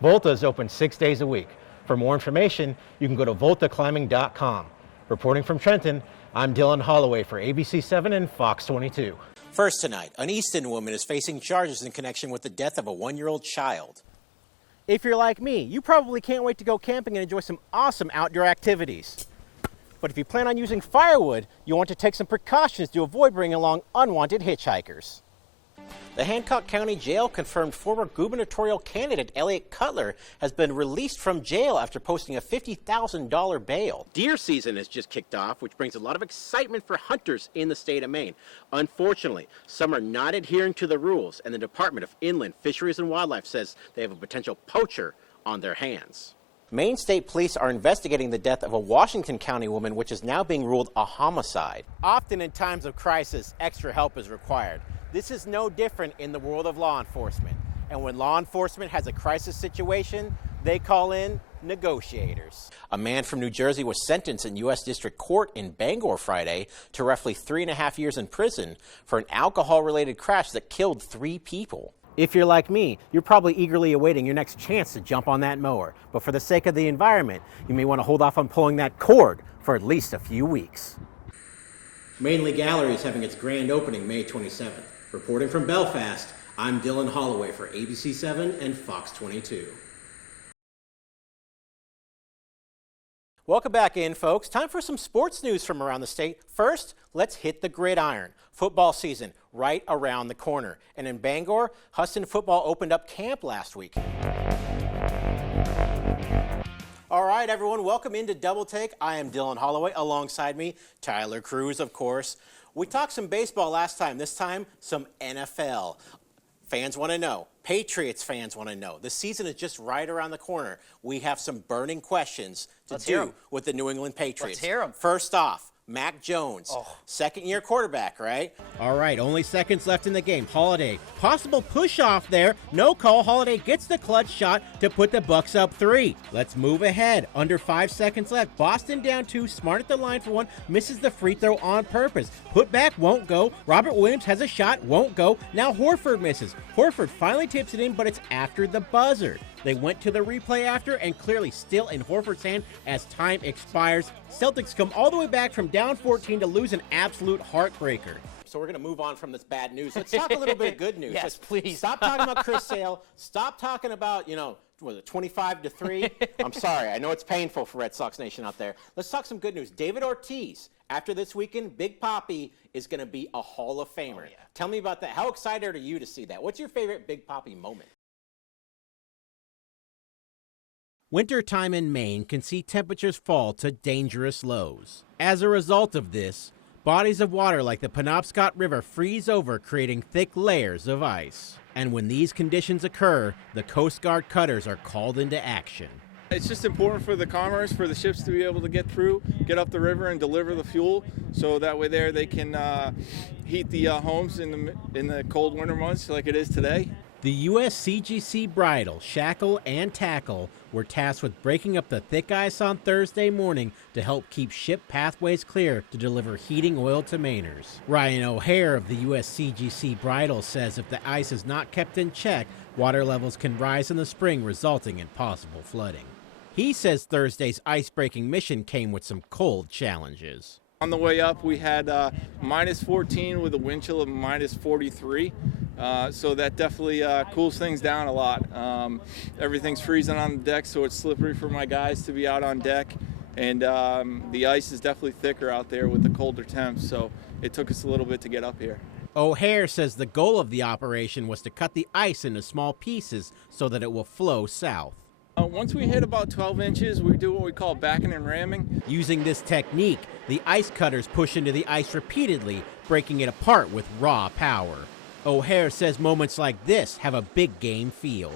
Volta is open 6 days a week. For more information, you can go to voltaclimbing.com. Reporting from Trenton, I'm Dillon Holloway for ABC7 and Fox 22. First tonight, an Easton woman is facing charges in connection with the death of a 1-year-old child. If you're like me, you probably can't wait to go camping and enjoy some awesome outdoor activities. But if you plan on using firewood, you'll want to take some precautions to avoid bringing along unwanted hitchhikers. The Hancock County Jail confirmed former gubernatorial candidate Elliot Cutler has been released from jail after posting a $50,000 bail. Deer season has just kicked off, which brings a lot of excitement for hunters in the state of Maine. Unfortunately, some are not adhering to the rules, and the Department of Inland Fisheries and Wildlife says they have a potential poacher on their hands. Maine State Police are investigating the death of a Washington County woman, which is now being ruled a homicide. Often in times of crisis, extra help is required. This is no different in the world of law enforcement. And when law enforcement has a crisis situation, they call in negotiators. A man from New Jersey was sentenced in U.S. District Court in Bangor Friday to roughly 3.5 years in prison for an alcohol-related crash that killed 3 people. If you're like me, you're probably eagerly awaiting your next chance to jump on that mower. But for the sake of the environment, you may want to hold off on pulling that cord for at least a few weeks. Mainly Gallery is having its grand opening May 27th. Reporting from Belfast, I'm Dillon Holloway for ABC7 and Fox 22. Welcome back in, folks. Time for some sports news from around the state. First, let's hit the gridiron. Football season right around the corner. And in Bangor, Huston football opened up camp last week. All right, everyone, welcome into Double Take. I am Dillon Holloway. Alongside me, Tyler Cruz, of course. We talked some baseball last time. This time, some NFL. Fans want to know. Patriots fans want to know. The season is just right around the corner. We have some burning questions to do with the New England Patriots. Let's hear 'em. First off, Mac Jones, second-year quarterback, right? All right, only seconds left in the game. Holiday, possible push-off there. No call. Holiday gets the clutch shot to put the Bucs up 3. Let's move ahead. Under 5 seconds left. Boston down 2. Smart at the line for 1. Misses the free throw on purpose. Put back, won't go. Robert Williams has a shot, won't go. Now Horford misses. Horford finally tips it in, but it's after the buzzer. They went to the replay after, and clearly still in Horford's hand as time expires. Celtics come all the way back from down 14 to lose an absolute heartbreaker. So we're going to move on from this bad news. Let's talk a little bit of good news. Yes, please. Stop talking about Chris Sale. Stop talking about, was it 25-3? I'm sorry. I know it's painful for Red Sox Nation out there. Let's talk some good news. David Ortiz, after this weekend, Big Papi is going to be a Hall of Famer. Oh, yeah. Tell me about that. How excited are you to see that? What's your favorite Big Papi moment? Wintertime in Maine can see temperatures fall to dangerous lows. As a result of this, bodies of water like the Penobscot River freeze over, creating thick layers of ice. And when these conditions occur, the Coast Guard cutters are called into action. It's just important for the commerce, for the ships to be able to get through, get up the river and deliver the fuel, so that way there they can heat the homes in the cold winter months like it is today. The USCGC Bridle, Shackle, and Tackle were tasked with breaking up the thick ice on Thursday morning to help keep ship pathways clear to deliver heating oil to Mainers. Ryan O'Hare of the USCGC Bridle says if the ice is not kept in check, water levels can rise in the spring, resulting in possible flooding. He says Thursday's ice-breaking mission came with some cold challenges. On the way up, we had minus 14 with a wind chill of minus 43. So that definitely cools things down a lot. Everything's freezing on the deck, so it's slippery for my guys to be out on deck. And the ice is definitely thicker out there with the colder temps, so it took us a little bit to get up here. O'Hare says the goal of the operation was to cut the ice into small pieces so that it will flow south. Once we hit about 12 inches, we do what we call backing and ramming. Using this technique, the ice cutters push into the ice repeatedly, breaking it apart with raw power. O'Hare says moments like this have a big game feel.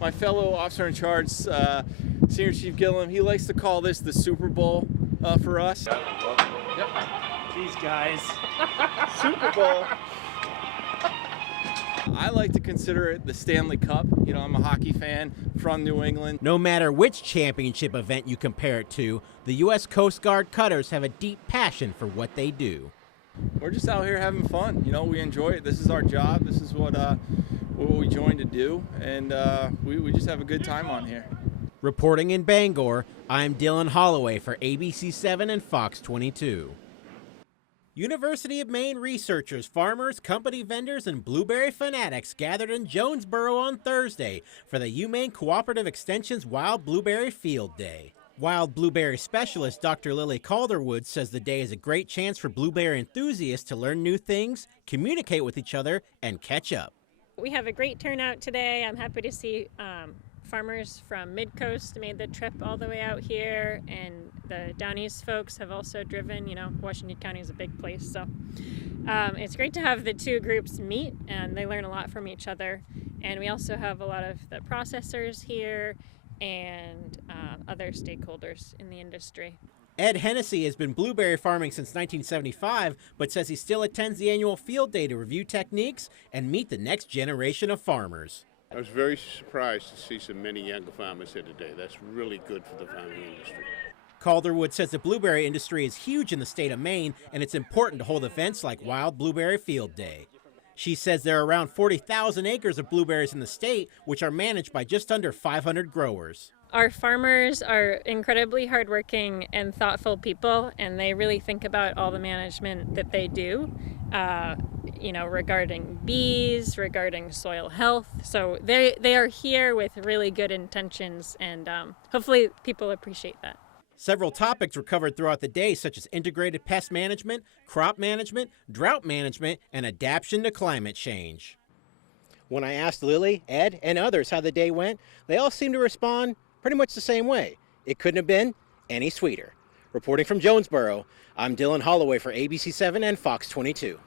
My fellow officer in charge, Senior Chief Gillum, he likes to call this the Super Bowl for us. Yep. These guys. Super Bowl. I like to consider it the Stanley Cup. I'm a hockey fan from New England. No matter which championship event you compare it to, the U.S. Coast Guard cutters have a deep passion for what they do. We're just out here having fun. We enjoy it. This is our job. This is what what we joined to do, and we just have a good time on here. Reporting in Bangor, I'm Dillon Holloway for ABC7 and Fox 22. University of Maine researchers, farmers, company vendors, and blueberry fanatics gathered in Jonesboro on Thursday for the UMaine Cooperative Extension's Wild Blueberry Field Day. Wild blueberry specialist Dr. Lily Calderwood says the day is a great chance for blueberry enthusiasts to learn new things, communicate with each other, and catch up. We have a great turnout today. I'm happy to see farmers from Mid-Coast made the trip all the way out here, and the Down East folks have also driven. You know, Washington County is a big place, so it's great to have the two groups meet, and they learn a lot from each other. And we also have a lot of the processors here and other stakeholders in the industry. Ed Hennessy has been blueberry farming since 1975, but says he still attends the annual field day to review techniques and meet the next generation of farmers. I was very surprised to see so many younger farmers here today. That's really good for the farming industry. Calderwood says the blueberry industry is huge in the state of Maine, and it's important to hold events like Wild Blueberry Field Day. She says there are around 40,000 acres of blueberries in the state, which are managed by just under 500 growers. Our farmers are incredibly hardworking and thoughtful people, and they really think about all the management that they do, regarding bees, regarding soil health. So they are here with really good intentions, and hopefully people appreciate that. Several topics were covered throughout the day, such as integrated pest management, crop management, drought management, and adaptation to climate change. When I asked Lily, Ed, and others how the day went, they all seemed to respond pretty much the same way. It couldn't have been any sweeter. Reporting from Jonesboro, I'm Dillon Holloway for ABC7 and Fox 22.